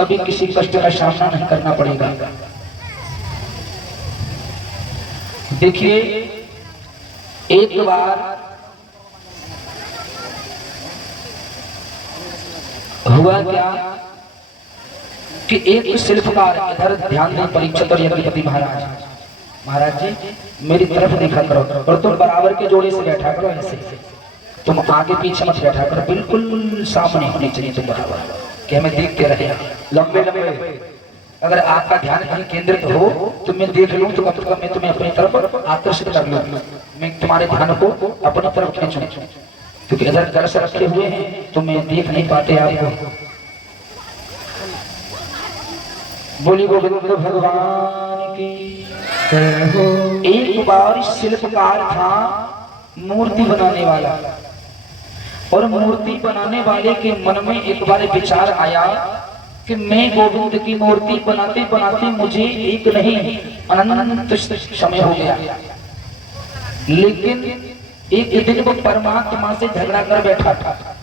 कभी किसी कष्ट का सामना नहीं करना पड़ेगा। देखिए, एक बार हुआ क्या कि एक शिल्पकार, इधर ध्यान दें परीक्षित और यज्ञपति महाराज, महाराज जी मेरी तरफ देखा करो और तुम बराबर के जोड़े से बैठा करो, ऐसे तुम आगे पीछे मत बैठा करो, बिल्कुल सामने होनी चाहिए तुम बराबर, कि हमें देख के रहे लंबे लंबे। अगर आपका ध्यान कहीं केंद्रित हो तो मैं देख लूं तो कब तक मैं तुम्हें अपनी तरफ आकर्षित कर लूं, मैं तुम्हारे ध्यान को अपनी तरफ खींचूं, क्योंकि इधर कलश रखे हुए हैं तो मैं देख नहीं पाते आपको। बोली गोविंद भगवान की। एक बार शिल्पकार था, मूर्ति बनाने वाला, और मूर्ति बनाने वाले के मन में एक बार विचार आया कि मैं गोविंद की मूर्ति बनाते बनाते मुझे एक नहीं अनंत समय हो गया, लेकिन एक दिन वो परमात्मा से झगड़ा कर बैठा था।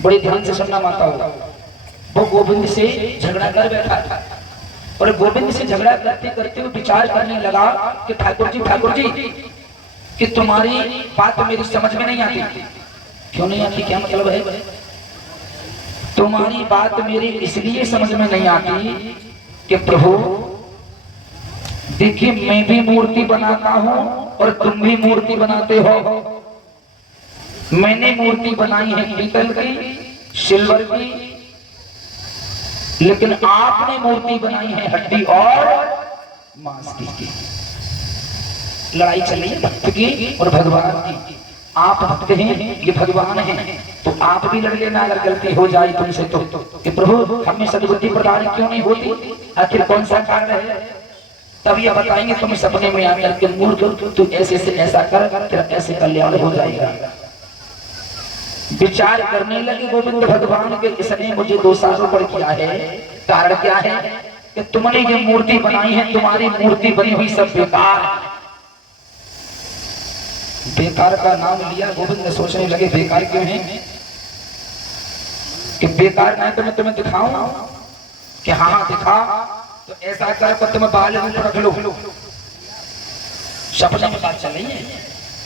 बड़े ध्यान से सुनना माता होगा, वो गोविंद से झगड़ा कर बैठा था, और गोविंद से झगड़ा करते करते वो विचार करने लगा कि ठाकुर जी कि तुम्हारी बात मेरी समझ में नहीं आती। क्यों नहीं आती, क्या मतलब है? तुम्हारी बात मेरी इसलिए समझ में नहीं आती कि प्रभु देखिए, मैं भी मूर्ति बनाता हूं और तुम भी मूर्ति बनाते हो। मैंने मूर्ति बनाई है पीतल की, सिल्वर की, लेकिन आपने मूर्ति बनाई है हड्डी और मांस की। लड़ाई चल रही है भक्त की और भगवान की। आप भक्त हैं, ये भगवान हैं, तो आप भी लड़ लेना अगर गलती हो जाए तुमसे तो कि प्रभु हमें सद्बुद्धि प्रदान क्यों नहीं होती, आखिर कौन सा कारण है? तब ये बताएंगे तुम सपने में आकर के मूर्ख तू ऐसे से ऐसा कर, तेरा ऐसे कल्याण हो जाएगा। विचार करने लगे गोविंद भगवान के, इसने मुझे दोषारोपण किया है। कारण क्या है कि तुमने ये मूर्ति बनाई है, तुम्हारी मूर्ति बनी हुई सब बेकार। बेकार का नाम लिया, गोविंद सोचने लगे बेकार क्यों है, कि बेकार नहीं तो मैं तुम्हें दिखाऊं कि हाँ दिखा, तो ऐसा कर तो तुम्हें बाल रूप रख लो। सपने में बात चल रही है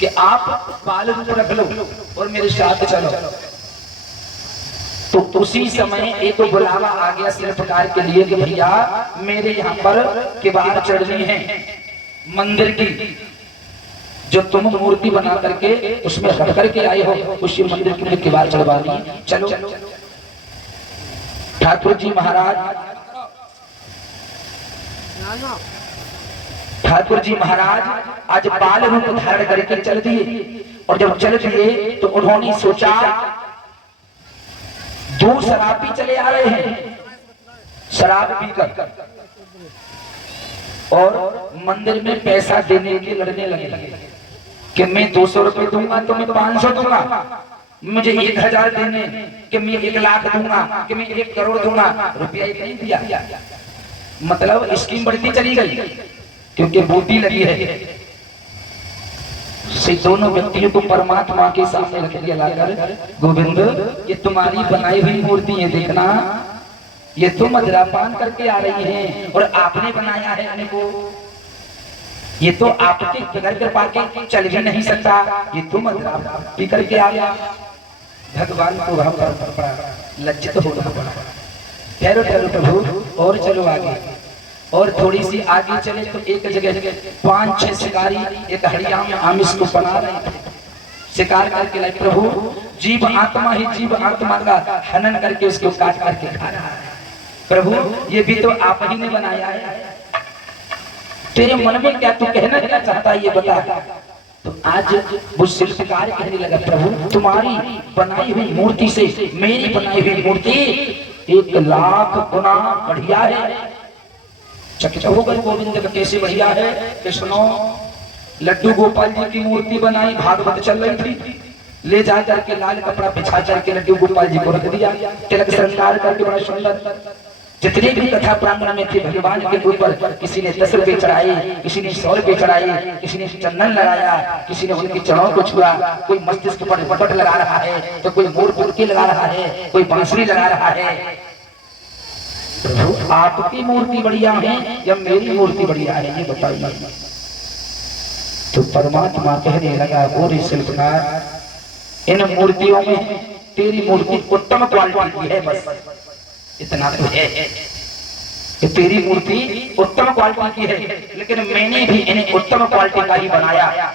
कि आप बाल रूप रख लो और मेरे साथ चलो। तो उसी समय एक बुलावा आ गया शिल्पकार के लिए कि भैया मेरे यहाँ पर किवाड़ चढ़नी है मंदिर की, जो तुम मूर्ति बना करके उसमें रख करके आए हो, उसी मंदिर की किवाड़ चढ़वानी, चलो। ठाकुर जी महाराज आज बाल रूप धारण करके चल दिए, और जब चल दिए तो उन्होंने सोचा दो शराबी चले आ रहे हैं, शराब पीकर, और मंदिर में पैसा देने के लड़ने लगे कि मैं 200 रुपए दूंगा तो मैं 500 दूंगा, मुझे 1000 देने कि मैं 1 लाख दूंगा, कि मैं 1 करोड़ दूंगा। रुपया एक नहीं दिया, मतलब स्कीम बढ़ती चली गई क्योंकि बूटी लगी है। से दोनों व्यक्तियों को परमात्मा के सामने रख दिया लाकर, गोविंद ये तुम्हारी बनाई हुई मूर्ति है, देखना ये तो मदिरापान करके आ रही है और आपने बनाया है इनको, ये तो आपके बगैर कृपा के चल भी नहीं सकता, ये तो मदिरा पी करके आ गया। भगवान को वहां पर पड़ा, लज्जित होना पड़ा। ठहरो ठहरो प्रभु और चलो आगे, और थोड़ी सी आगे चले तो एक जगह 5-6 शिकारी एक हड़िया में आमिष को बना रहे थे, शिकार करके लाए। प्रभु जीव आत्मा ही जीव आत्मा का हनन करके उसको काट करके खा रहा है। प्रभु ये भी तो आप ही ने बनाया है, तेरे मन में क्या तू कहना क्या चाहता है ये बता। तो आज वो शिल्पकार कहने लगा, प्रभु तुम्हारी बनाई हुई मूर्ति से मेरी बनाई हुई मूर्ति 1 लाख गुना बढ़िया है। चकित हो गए गोविंद का, कैसे बढ़िया है? कि सुनो, लड्डू गोपाल जी की मूर्ति बनाई, भागवत चल रही थी, ले जा करके लाल कपड़ा बिछा करके लड्डू गोपाल जी को रख दिया, तिलक श्रृंगार करके बड़ा सुंदर। जितने भी कथा प्रांगण में थे भगवान के ऊपर, किसी ने 10 रुपए चढ़ाए, किसी ने 100 रुपए चढ़ाए, किसी ने चंदन लगाया, किसी ने उनके चरणों को छुआ, कोई मस्तिष्क पर पट लगा रहा है, तो कोई मोर पुटकी लगा रहा है, कोई बांसुरी लगा रहा है। प्रभु आपकी मूर्ति बढ़िया है या मेरी मूर्ति बढ़िया है, ये बताइए। तो परमात्मा कहने लगा, और शिल्पकार, इन मूर्तियों में तेरी मूर्ति उत्तम क्वालिटी की है, बस इतना तो है कि तेरी मूर्ति उत्तम क्वालिटी की है, लेकिन मैंने भी इन्हें उत्तम क्वालिटी का ही बनाया,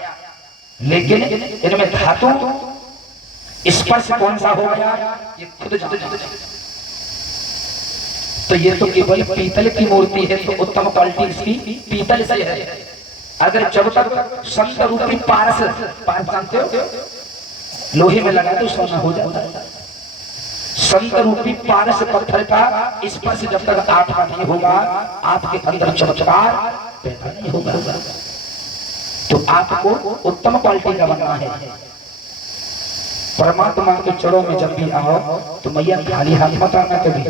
लेकिन इनमें धातु स्पर्श कौन सा हो गया ये खुद जानते। तो ये तो केवल पीतल की मूर्ति है, तो उत्तम क्वालिटी इसकी पीतल से है। अगर जब तक संत रूपी पारस जानते हो, लोहे में लगा तो सोना हो जाता है। संत रूपी पारस पत्थर का स्पर्श जब तक आपका नहीं होगा, आपके अंदर चमत्कार पैदा नहीं होगा। तो आपको उत्तम क्वालिटी का बनना है। परमात्मा के चरणों में जब भी आओ तो मैया खाली हाथ मत आना कभी।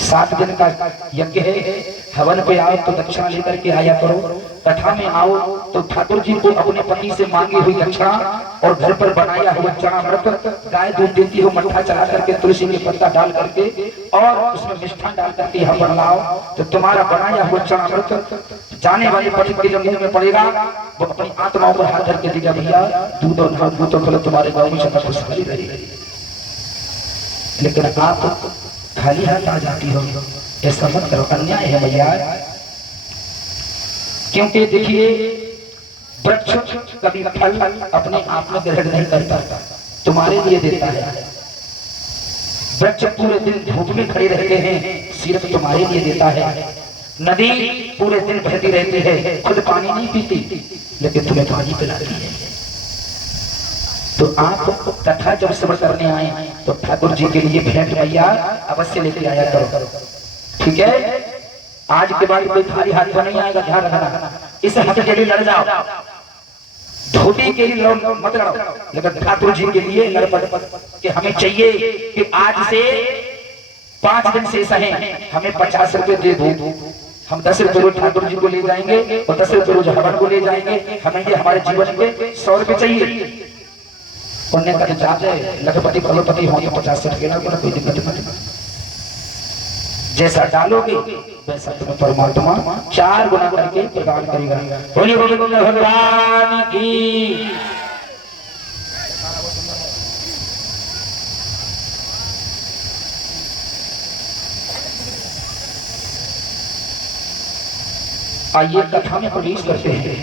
7 दिन का यज्ञ है, हवन पे आओ तो दक्षिणा लेकर के आया करो। कथा में आओ तो ठाकुर जी को अपने पति से मांगी हुई दक्षिणा और घर पर बनाया हुआ चरणामृत, गाय दूध देती हो मट्ठा चला करके तुलसी के पत्ता डाल करके और उसमें मिष्ठान डाल करके हवन लाओ, तो तुम्हारा बनाया हुआ चरणामृत जाने वाले पति के जमीन में पड़ेगा। वो अपनी आत्माओं पर हाथ करके दिया, भैया दूध और घास दूध और तुम्हारे गाँव में सब खुशहाली रहेगी। लेकिन आप खाली हाथ आ जाती हो, ऐसा मत करो, अन्याय है भैया। क्योंकि देखिए वृक्ष कभी फल अपने आप में ग्रहण नहीं करता, तुम्हारे लिए देता है। वृक्ष पूरे दिन धूप में खड़े रहते हैं, सिर्फ तुम्हारे लिए देता है। नदी पूरे दिन बहती रहती है, खुद पानी नहीं पीती, लेकिन तुम्हें पानी पिलाती है। तो आप कथा जब श्रवण करने आए तो ठाकुर जी के लिए भेंट भैया अवश्य लेके आया करो, ठीक है। आज के बाद कोई खाली हाथ नहीं आएगा, ध्यान रखना। इस हक के लिए लड़ जाओ, धोती के लिए मत लड़ो, लेकिन ठाकुर जी के लिए लड़ पड़ कि हमें चाहिए कि आज से 5 दिन से सहे, हमें 50 रुपए दे दो। हम 10 रुपए रोज ठाकुर जी को ले जाएंगे और 10 रुपए रोज हवन को ले जाएंगे। हमें ये हमारे जीवन के 100 रुपए चाहिए। पुण्य का जाते लखपति करोड़पति हो तो 50 रुपए ना, कोई दिक्कत नहीं। जैसा डालोगे वैसा तुम्हें परमात्मा 4 गुना करके प्रदान करेगा। बोलिए गोविंद भगवान की। आइए कथा में प्रवेश करते हैं।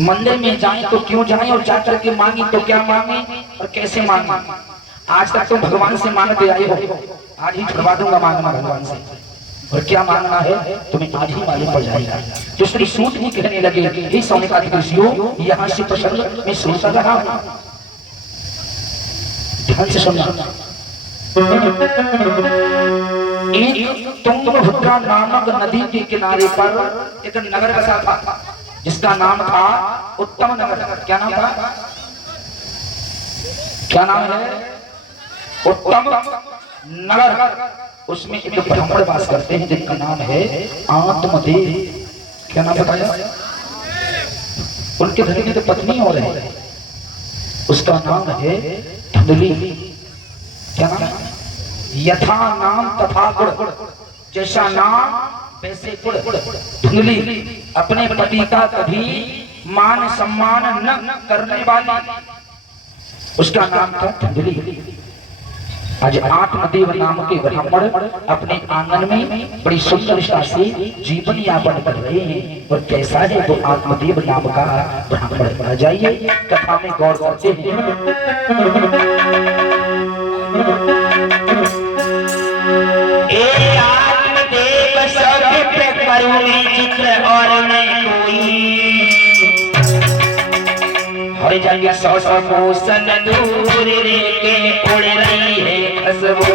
मंदिर में जाएं तो क्यों जाएं और जाकर के मांगी तो क्या मांगे और कैसे मांगे। आज तक तुम भगवान से मांगते आए हो, आज ही छुड़वा दूंगा मांगना भगवान से। और क्या मांगना है तुम्हें आज ही मालूम पड़ जाएगा। तो श्री सूत भी कहने लगे, हे सौनिकाधिपतियों, यहाँ से प्रसंग मैं सोच रहा हूं, ध्यान से सुनना। एक तुंगभद्रा नामक नदी के किनारे पर एक नगर बसा था, जिसका नाम था उत्तम नगर। क्या नाम था? क्या नाम है? उत्तम नगर। उसमें एक ब्राह्मण वास करते हैं जिनका नाम है आत्मदेव। क्या नाम बताया? उनके घर में तो पत्नी और है, उसका नाम है धुंधली। क्या नाम? यथा नाम तथा गुण, जैसा नाम वैसे गुण। धुंधली अपने पति का कभी मान सम्मान न करने वाली, उसका नाम था धुंधली। आज आत्मदेव नाम के ब्राह्मण अपने आंगन में बड़ी सुंदरता से जीवन यापन कर रहे हैं। और कैसा है वो आत्मदेव नाम का ब्राह्मण? आ जाइए कथा में गौर करते हैं। आत्मदेव सब करुणी चित्र और नहीं कोई, हर जगह 100 कोसन दूर रे के उड़ रही है खुशबू।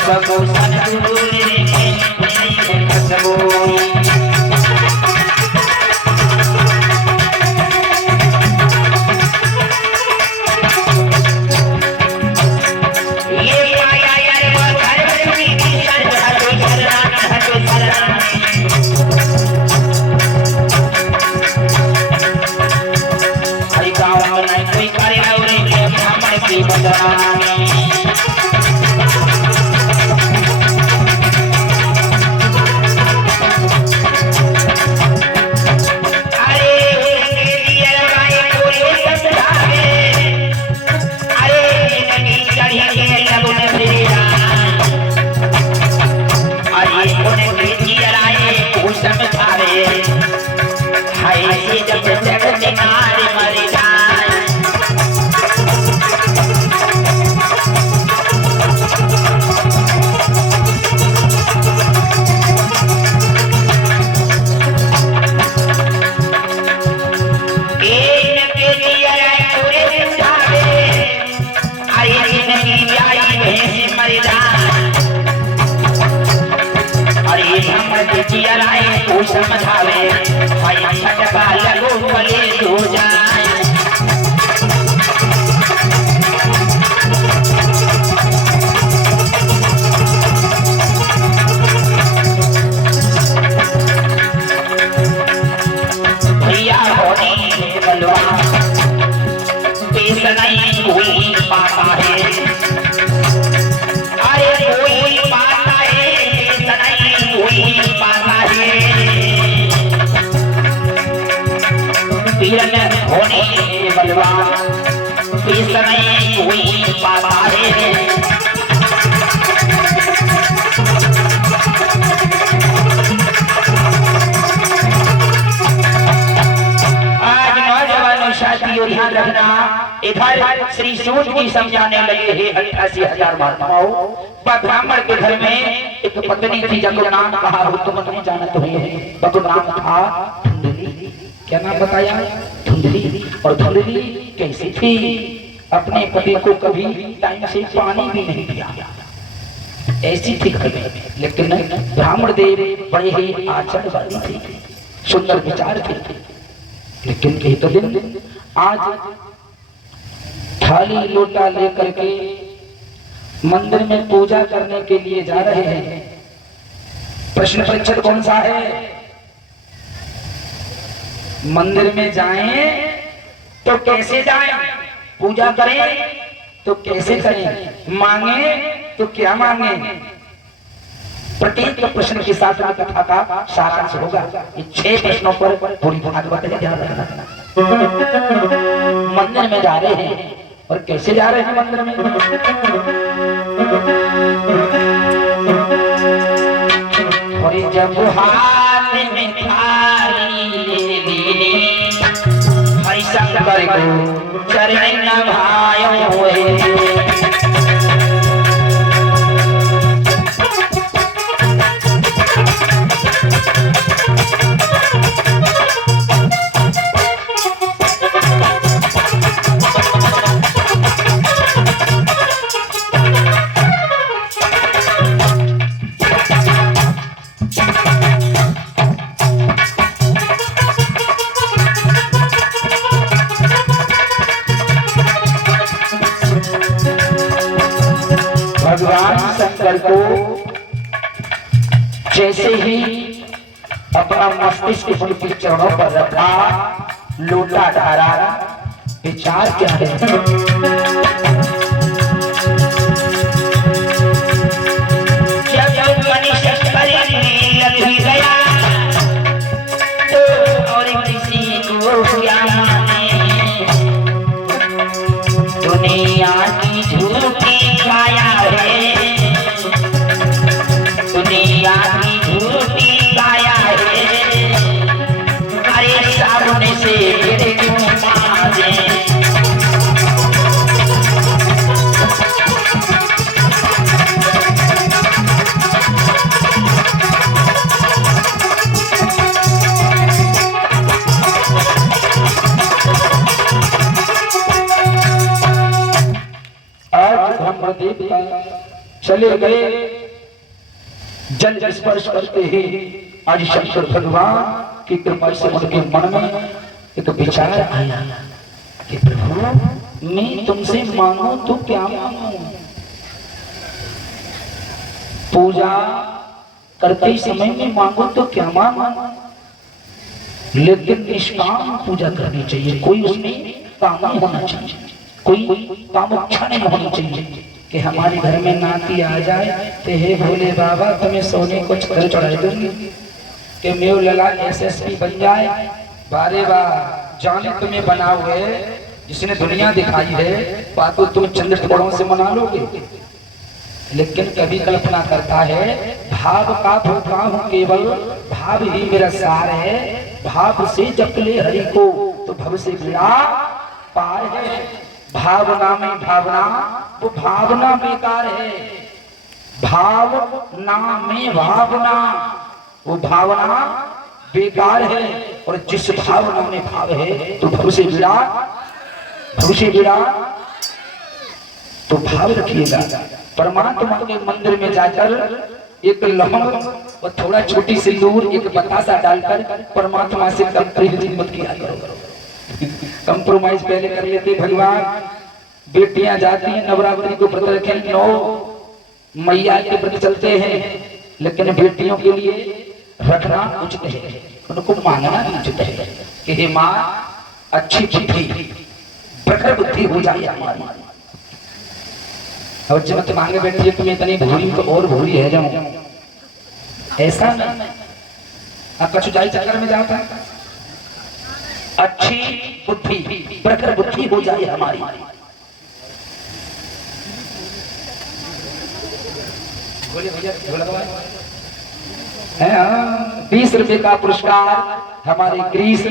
सबको सन दूर रे के खुशबू। समझावे भाई छटका लगो भले हो जाए। भैया होने बलवान पेश नहीं कोई पाता है, अरे कोई पाता है पेश नहीं कोई पाता है। पीरन होने बलवान पेश नहीं कोई पाता है। ध्यान रखना, इधर श्री सूत जी समझाने लगे हैं 88,000 महात्माओं। ब्राह्मण के घर में एक पत्नी थी जिसका नाम कहा हो तुम नहीं जानते हो, उसका नाम था धुंधली। क्या नाम बताया? धुंधली। और धुंधली कैसी थी? अपने पति को कभी टाइम से पानी भी नहीं दिया, ऐसी थी घर में। लेकिन ब्राह्मण देव बड़े ही आचरण वाली थी, सुंदर विचार थे। लेकिन एक दिन आज थाली लोटा लेकर के मंदिर में पूजा करने के लिए जा रहे हैं। प्रश्न परीक्षित कौन सा है? मंदिर में जाएं तो कैसे जाएं, पूजा करें तो कैसे करें, मांगे तो क्या मांगे। प्रत्येक प्रश्न के साथ में कथा का सारांश होगा। ये 6 प्रश्नों पर पूरी भागवत है, ध्यान रखना। मंदिर में जा रहे हैं और कैसे जा रहे हैं मंदिर में? और जब हाथ में थाली लेनी हरि शंकर को चरण नभायो हुए। भगवान शंकर को जैसे ही अपना मस्तिष्क उनके चरणों पर रखा, लोटा धारा, विचार क्या है? जब मनुष्य शरीर में लग गया तो और किसी को क्या माने, दुनिया की झूठी काया है, दुनिया की झूठी काया है। अरे सामने से गिर क्यों मारे, चले गए। जल स्पर्श करते ही आज शंकर भगवान की कृपा से उनके मन में एक विचार आया कि प्रभु मैं तुमसे मांगू तो क्या मांगू। पूजा करते समय में मांगो तो क्या मांगू, लेकिन निष्काम पूजा करनी चाहिए। कोई उसमें काम नहीं होना चाहिए, कोई काम अच्छा नहीं होना चाहिए कि हमारे घर में नाती आ जाए तो हे भोले बाबा तुम्हें सोने को छतर चढ़ा दूंगी, कि मेरे लला एसएसपी बन जाए। बारे बार जाने तुम्हें बना हुए जिसने दुनिया दिखाई है, बातों तुम चंद्र टुकड़ों से मना लोगे। लेकिन कभी कल्पना करता है भाव का भूखा हूँ, केवल भाव ही मेरा सार है। भाव से जप ले हरि को तो भव से गिरा पार है। भावना में भावना, वो भावना बेकार है। भावना में भावना, वो भावना बेकार है। और जिस भावना में भाव है तो भव से गिरा, भव से गिरा तो भाव रखिएगा। परमात्मा के मंदिर में जाकर एक लौंग और थोड़ा छोटी सिंदूर, एक बतासा डालकर परमात्मा से कंप्रोमाइज मत किया करो। कंप्रोमाइज पहले कर लेते भगवान। बेटियां जाती हैं नवरात्रि को व्रत रखें, 9 मैया के व्रत चलते हैं, लेकिन बेटियों के लिए रखना उचित है, उनको मांगना उचित है कि हे माँ अच्छी बुद्धि प्रखर बुद्धि हो जाए हमारी। और जब तुम मांगे बैठी है तुम्हें इतनी भूरी तो और भूरी है जाऊं, ऐसा नहीं। आप कछुचाई चक्कर में जाता है, अच्छी बुद्धि प्रखर बुद्धि हो जाए हमारी। है 20 रुपए का पुरस्कार हमारे ग्रीस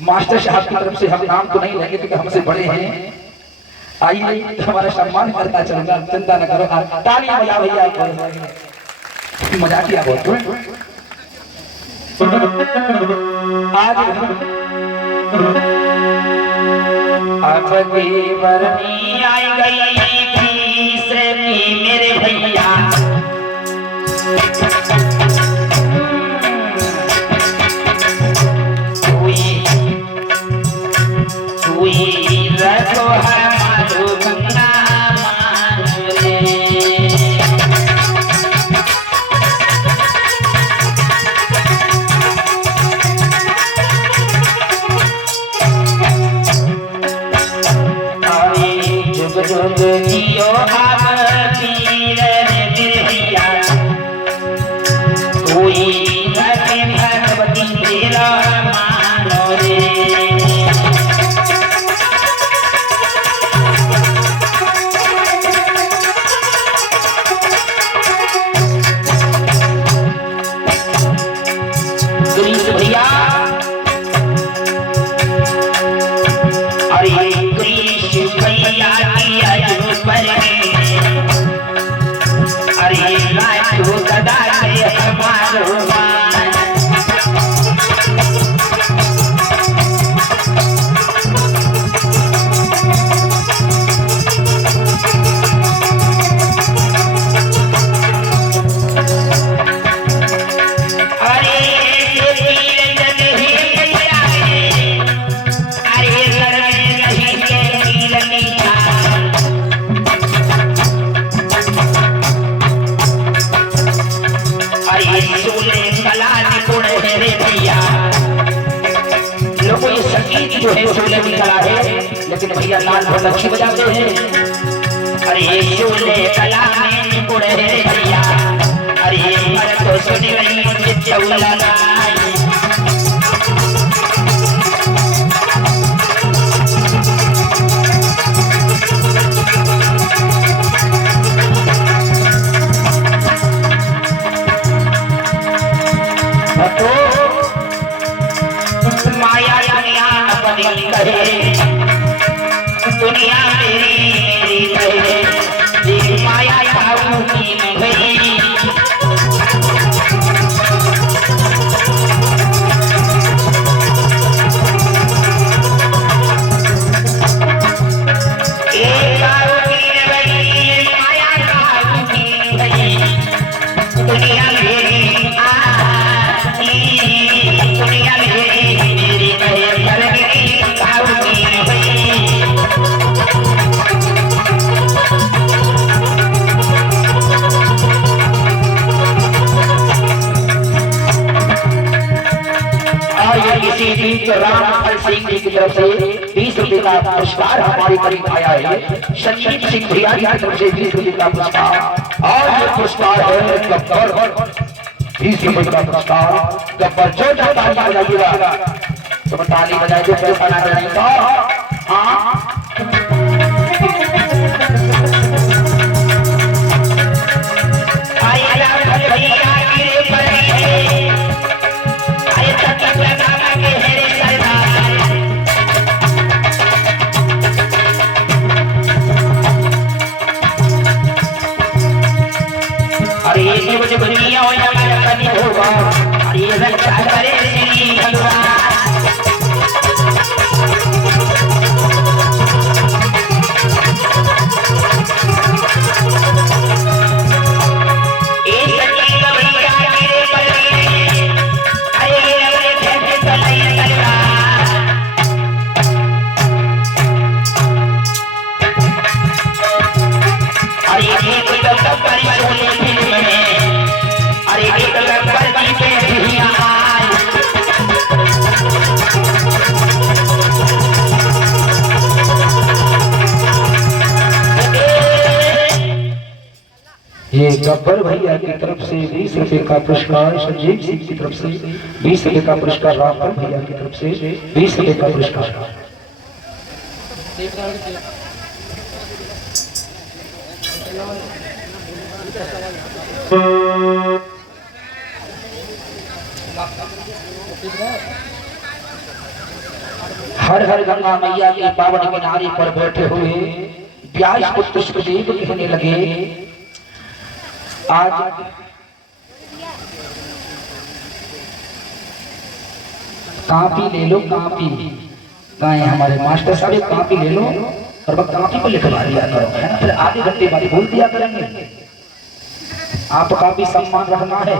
मास्टर साहब की तरफ से। हम नाम तो नहीं लेंगे क्योंकि हमसे बड़े हैं। आइए हमारा सम्मान करता चलूंगा, चिंता न करो। तालियां बजा भैया, मजा किया बहुत। आज अब की बरनी आई गई तीसरी मेरे भैया, रखो हमारो गंगा मान रे। जुग जुग जियो आप पीर मेरे भैया, कोई रखे भगवती तेरा मानो रे। जो है शोले की कला है, लेकिन भैया लाल बहुत अच्छी बजाते हैं। अरे शोले कला में निपुण है भैया, अरे मर तो सुन रही मुझे चौला दुनिया मेरी मेरी माया की भई। तो रामफल सिंह जी की तरफ से 20 रुपए का पुरस्कार हमारे करीब आया है। संजीव सिंह भैया की तरफ से 20 रुपए का पुरस्कार, और ये पुरस्कार है गब्बर 20 रुपए का पुरस्कार। गब्बर जो ताली बजाइएगा तो ताली बजाए जो पैसा ना रहेगा। हाँ मुझे दुनिया हो जाएगा कभी होगा, ये रक्षा करे श्री भगवान। ये गब्बर भैया की तरफ से 20 रुपए का पुरस्कार, संजीव सिंह की तरफ से 20 रुपए का पुरस्कार, रामपाल भैया की तरफ से 20 रुपए का पुरस्कार। हर हर गंगा मैया के पावन किनारे पर बैठे हुए व्यास पुत्र सुखदेव कहने लगे, आज कापी ले लो, कापी गाए हमारे मास्टर साहब, एक कापी ले लो और वह कापी को लिखवा दिया करो, है ना, फिर आधे घंटे बाद बोल दिया करेंगे। आपका भी सम्मान रखना है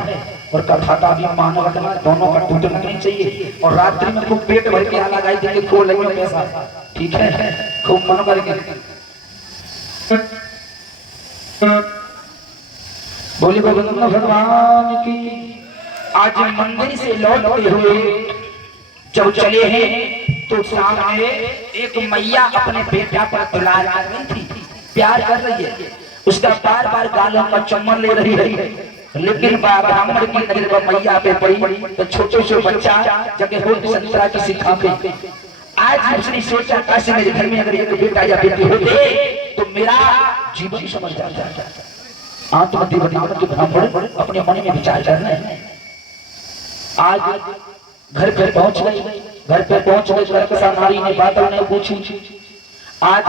और कथा का भी मान रखना, दोनों का टूटना नहीं चाहिए। और रात्रि में खूब पेट भर के आला गाई देंगे, खो लेंगे पैसा, ठीक है, खूब मन करके बोले गोविंद भगवान की। आज मंदिर से लौटते हुए जब चले हैं तो सामने एक मैया अपने बेटा पर दुलार कर रही थी, प्यार कर रही है, उसका बार बार गालों का चुम्बन ले रही है, लेकिन ब्राह्मण की नजर मैया पे पड़ी तो छोटे से बच्चा जगह हो संतरा की सिखा पे। आज उसने सोचा कैसे मेरे घर में अगर एक बेटा या बेटी होते तो मेरा जीवन समझ जाता। आत्मदेव के ब्राह्मण अपने मन में विचार कर रहे हैं। आज घर पे पहुंच गई, घर पे पहुंच गई, घर के नारी ने बादल ने पूछी, आज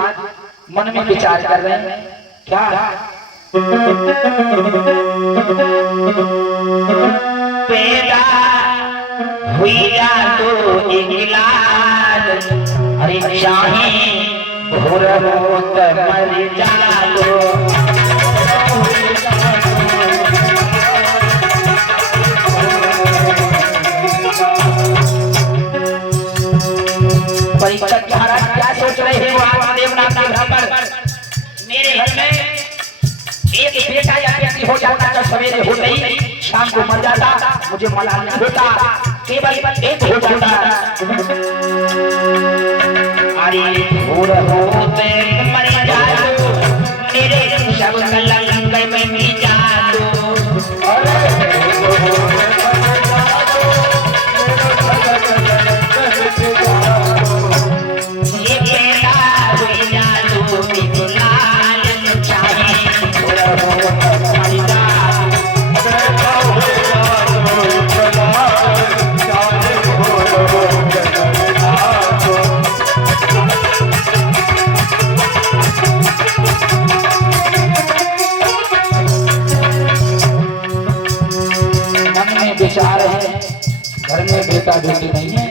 मन में विचार कर रहे हैं क्या पैदा हुआ तो इंगलाल, अरे चाहे भोर होत मर जालो, परीक्षक महाराज क्या सोच रहे हैं? आत्मदेव नाम के ब्राह्मण, मेरे घर में एक बेटा या बेटी हो जाता तो सवेरे होते ही शाम को मर जाता, मुझे मलाल नहीं होता, केवल एक हो जाता। अरे भोर होते मर जालो, मेरे सब कलंक में भी जालो, विचार है घर में बेटा बेटी नहीं है,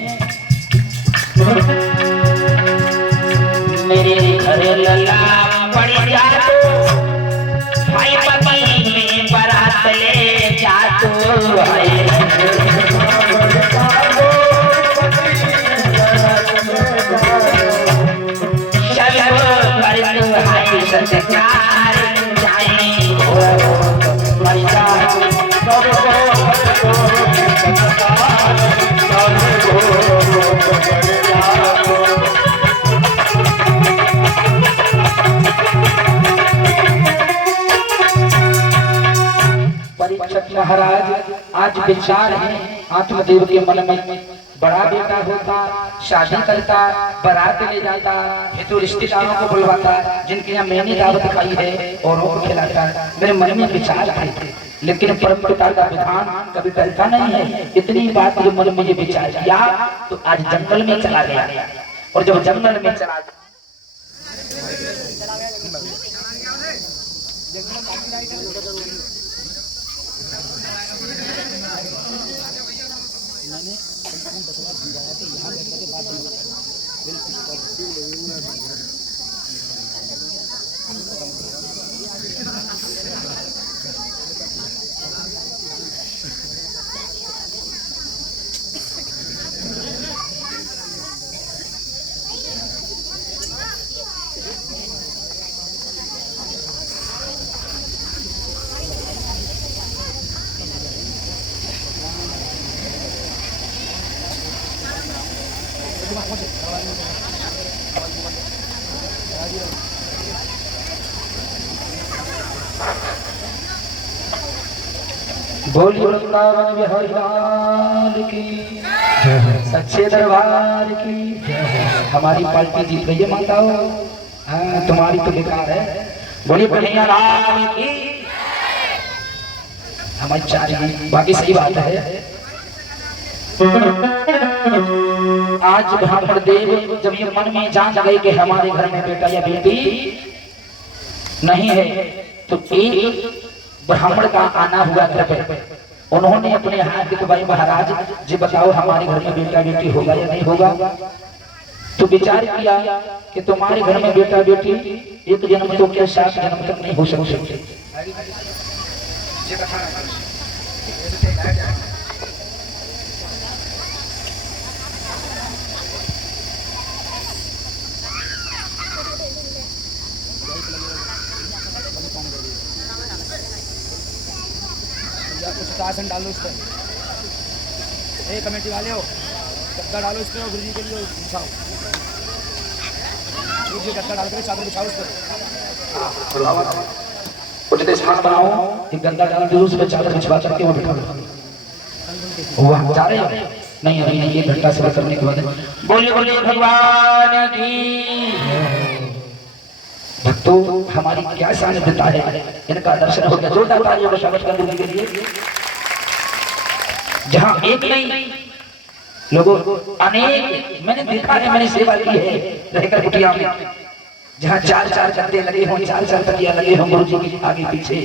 मेरे घर लला पड़ जा तो भाई पति में बारात ले जा तो संस्कार जाए मर जा परीक्षक महाराज, आज विचार है आत्मदेव के मन में, बड़ा बेटा होता शादी करता, बारात ले जाता, हेतु रिश्तेदारों को बुलवाता, जिनके यहाँ मैंने दावत खाई है और वो खिलाता। मेरे मन में विचार आए थे, लेकिन परम पिता का विधान कभी करता नहीं है। इतनी बात जो मन में ये विचार किया तो आज जंगल में चला गया, और जब जंगल में चला गया बोली वृंदावन बिहारी लाल की, सच्चे दरबार की। हमारी पार्टी जीत गई है माताओं, हाँ, तुम्हारी तो बेकार है। बोली कन्हैया लाल की, हमारी चार बाकी सही बात है। आज ब्राह्मण देव जब ये मन में जान गए कि हमारे घर में बेटा या बेटी नहीं है, तो एक ब्राह्मण का आना हुआ घर पे। उन्होंने अपने हाथ दिखवाई, महाराज जी बताओ हमारे घर में बेटा बेटी होगा या नहीं होगा। तो विचार किया कि तुम्हारे घर में बेटा बेटी एक जन्म तो क्या 7 जन्म तक नहीं हो सकते। कुछ आसन डालो उस पर, कमेटी वाले हो गद्दा डालो उस पर, गुरु जी के लिए बिछाओ, गुरु जी गद्दा डाल कर चादर बिछाओ उस पर। उचित स्थान बनाओ, एक गद्दा डाल दो उस पर, चादर बिछवा करके वो बिठा दो। वहां जा रहे हो? नहीं नहीं नहीं, ये घंटा सेवा करने के बाद। बोलिए बोलिए भगवान की। भक्तों हमारी क्या सानिध्यता है, इनका दर्शन हो गया। जोरदार तालियों का स्वागत करने के लिए। जहां एक नहीं लोगों अनेक, मैंने देखा है, मैंने सेवा की है रहकर कुटिया में, जहां 4-4 गद्दे लगे हों, 4-4 तकिया लगे हों, गुरु जी के आगे पीछे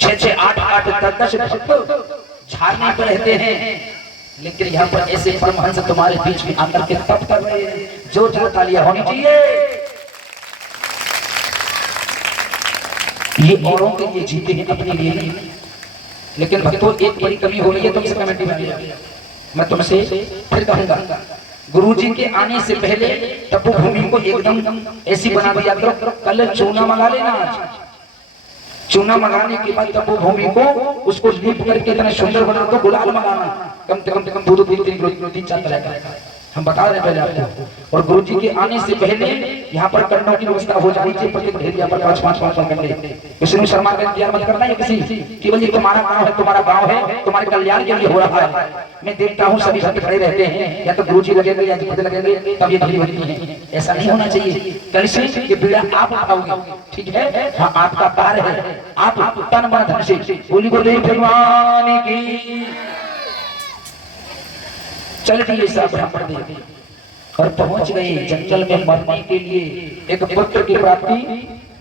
6-6, 8-8, 10-10 भक्त झाड़ने पर रहते हैं। लेकिन यहाँ पर ऐसे परमहंस तुम्हारे बीच में आकर के तप कर रहे हैं। जोरदार तालियां होनी चाहिए। ये औरों के लिए जीते हैं, अपने लिए नहीं। लेकिन भक्तों एक बड़ी कमी हो रही है तुमसे कमेटी में, मैं तुमसे फिर कहूंगा, गुरुजी के आने से पहले तपोभूमि को एकदम ऐसी बना दिया करो। कल चूना मंगा लेना, आज चूना मंगाने के बाद तपोभूमि को उसको लीप करके इतना सुंदर बना दो। गुलाल मंगाना, कम से कम 2-3 रहेगा, हम बता रहे पहले आपको। और गुरुजी के आने से पहले यहाँ पर कंडों की व्यवस्था हो जानी चाहिए। प्रत्येक ढेरिया पर 5-5 कंडे। विष्णु शर्मा का इंतजार मत करना है किसी, केवल ये तुम्हारा गांव है, तुम्हारा गांव है, तुम्हारे कल्याण के लिए हो रहा है। मैं देखता हूँ सभी भक्त खड़े रहते हैं, या तो गुरुजी लगेंगे या खुद लगेंगे, तब ये भली होती है। ऐसा नहीं होना चाहिए। कल से ये पीड़ा आप उठाओगे, ठीक है? हाँ, आपका कार्य है, आप तन मन धन से। बोली बोले भगवान की। चल दिए सब ब्राह्मण देव और पहुंच गए जंगल में मरने के लिए। एक पुत्र की प्राप्ति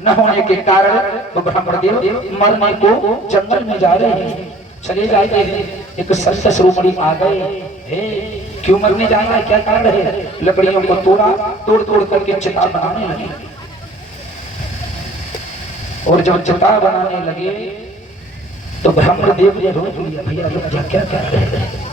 न होने के कारण वो ब्राह्मण देव मरने को जंगल में जा रहे हैं। चले जाते हैं, एक संत शिरोमणि आ गए। हे, क्यों मरने जाना है, क्या कारण है? लकड़ियों को तोड़ तोड़ करके चिता बनाने लगे। और जब चिता बनाने लगे तो ब्राह्मण देव ने रोक लिया, भैया रुक जा, क्या कर रहे हैं?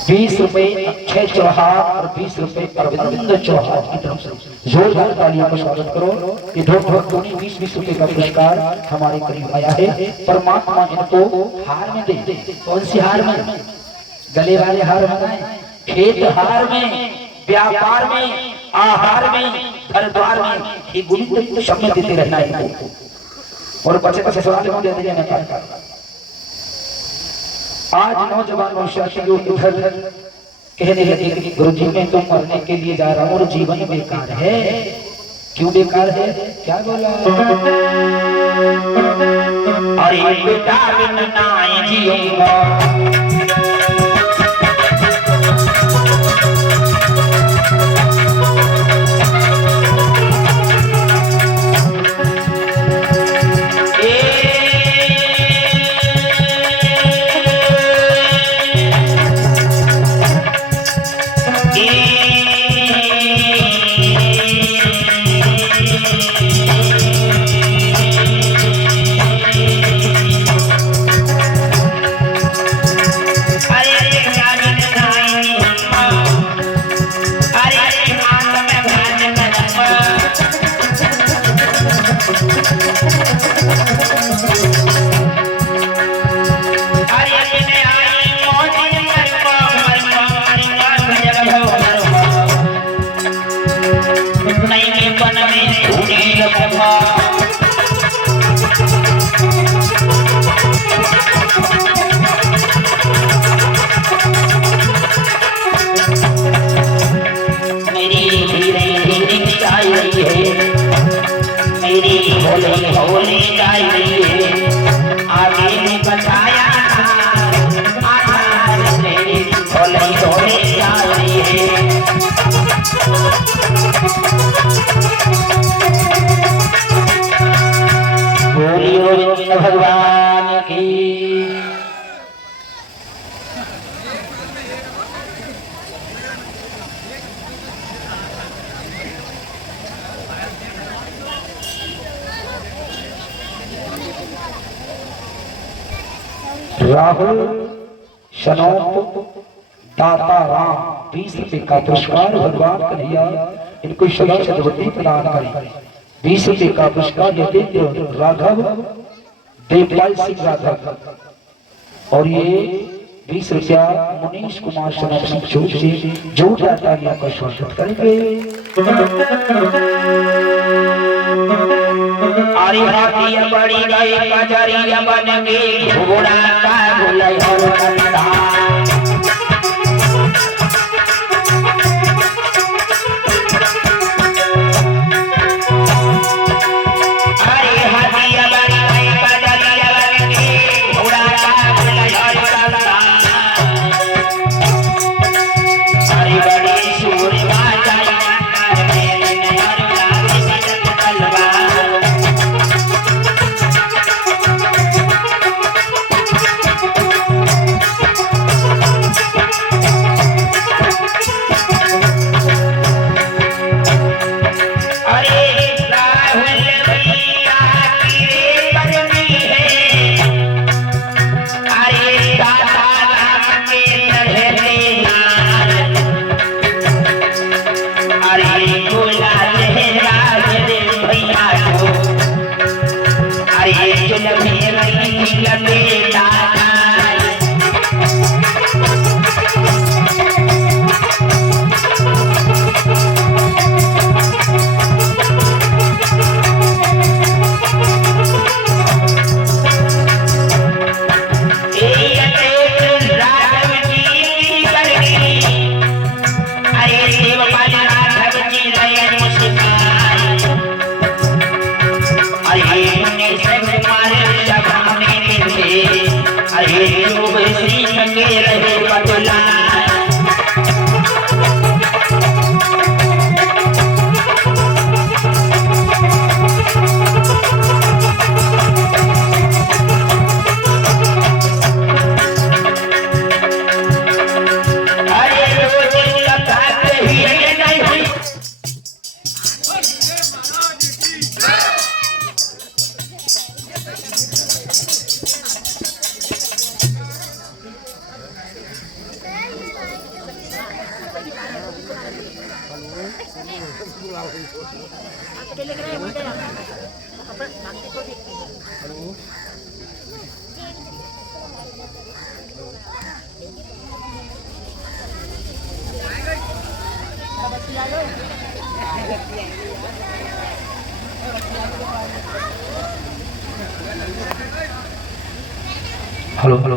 20 रुपए अक्षय चौहान और 20 रुपए अरविंद चौहान की तरफ से जोरदार तालियों का स्वागत करो। ये दोनों 20-20 रुपए का पुरस्कार हमारे करीब आया है। परमात्मा इनको हार में दे। कौन सी हार में? गले वाले हार बनाए, खेत हार में, व्यापार में, आहार में, घर द्वार में, ये गोविंद शब्द देते रहना है। और बच्चे सवाल दे देना। आज नौजवानों साथियों इधर कहने लगे कि गुरुजी मैं तो मरने के लिए जा रहा हूँ और जीवन बेकार है। क्यों बेकार है? क्या बोला? अरे बेटा बिन नाई जीऊंगा, रही है, मेरी होली होली गाई रही है, आगे ने बताया आधार मेरी होली होली गाई रही है। बोली गोविंद भगवान की। राहुल शनौत दाता राम 20 रुपए का पुरस्कार भगवान कन्हैया इनको सदा सद्बुद्धि प्रदान करें। 20 रुपए का पुरस्कार यतीन्द्र राघव देवपाल सिंह राघव और ये 20 रुपया मुनीश कुमार शनौत चौक से जोड़ जाता है आपका स्वागत करेंगे। अरे हाथी बड़ी गई कजरिया बन गई घोड़ा का भुलई और कंधा। अरे हाथी बड़ी गई कजरिया बन गई घोड़ा का भुलई और कंधा। अरे बड़ी सूर बाजाई मेरे और लागी बजत तलवार। हेलो हेलो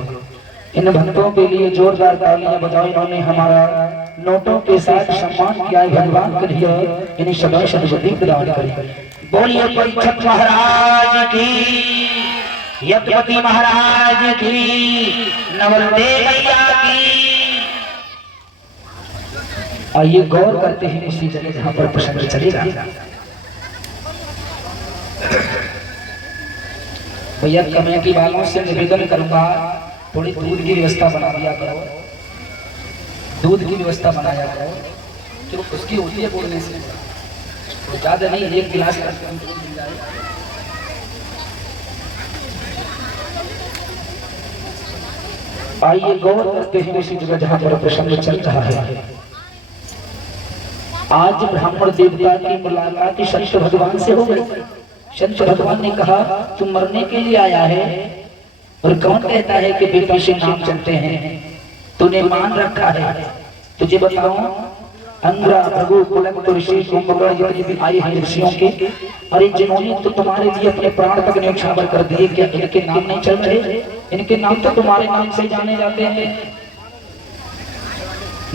इन भक्तों के लिए जोरदार तालियां बजाओ। इन्होंने हमारा नोटों के साथ सम्मान किया है। भगवान कन्हैया इन्हें सदा सद्बुद्धि प्रदान करें। बोलिए परीक्षक महाराज की, यज्ञपति महाराज की, नवलदे मैया की। आइए गौर करते हैं इसी जगह जहाँ पर प्रसंग चलेगा। भैया कमेटी वालों से निवेदन करूंगा थोड़ी दूध की व्यवस्था बना दिया करो, दूध की व्यवस्था बनाया करो। क्यों उसकी होती है बोलने से तो ज्यादा नहीं, एक गिलास मिल जाए। आइए गौर करते हैं इसी जगह जहाँ पर प्रसंग चल रहा है। आज ब्राह्मण देवता की मुलाकात संत भगवान से हो गई। संत भगवान ने कहा तुम मरने के लिए आया है और कौन कहता है कि बेटा से नाम चलते हैं, तूने मान रखा है। तुझे बताओ अंग्रा भृगु कुलक ऋषि कुंभकर्ण जितने भी आए हैं ऋषियों के, अरे जिन्होंने तो तुम्हारे लिए अपने प्राण तक न्यौछावर कर दिए, क्या इनके नाम नहीं चल रहे? इनके नाम तो तुम्हारे नाम से जाने जाते हैं।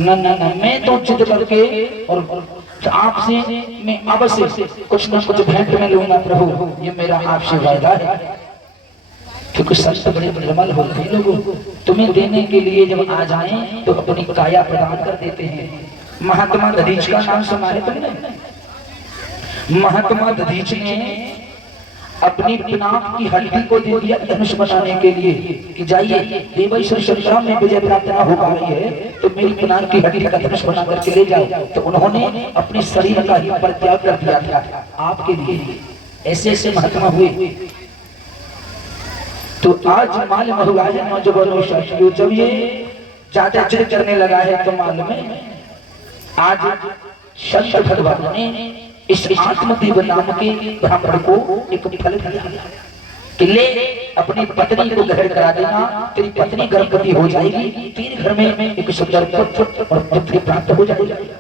न न न मैं तो जिद करके और तो आपसे मैं अवश्य कुछ न कुछ भेंट में लूंगा प्रभु, ये मेरा आपसे वायदा है। क्योंकि संत बड़े निर्मल होते हैं लोगों, तुम्हें देने के लिए जब आ जाएं तो अपनी काया प्रदान कर देते हैं। महात्मा दधीच का नाम सुना है तुमने? महात्मा दधीच ने अपनी पिनाक की हड्डी को दे दिया धनुष बनाने के लिए कि जाइए देवेश्वर संग्राम में विजय प्राप्त न हो पा रही है तो मेरी पिनाक की हड्डी का धनुष बना करके ले जाओ। तो उन्होंने अपने शरीर का ही परित्याग कर दिया था आपके लिए। ऐसे ऐसे महात्मा हुए। तो आज मालूम हुआ है नौजवानों साथियों, जब ये ज्यादा जिद करने लगा है तो मालूम है आज संत भगवान ने इस आत्मदेव नाम के ब्राह्मण को एक फल दिया कि ले अपनी पत्नी को ग्रहण करा देना, तेरी पत्नी गर्भवती हो जाएगी, तेरे घर में एक सुंदर पुत्र और पुत्री प्राप्त हो जाएगी।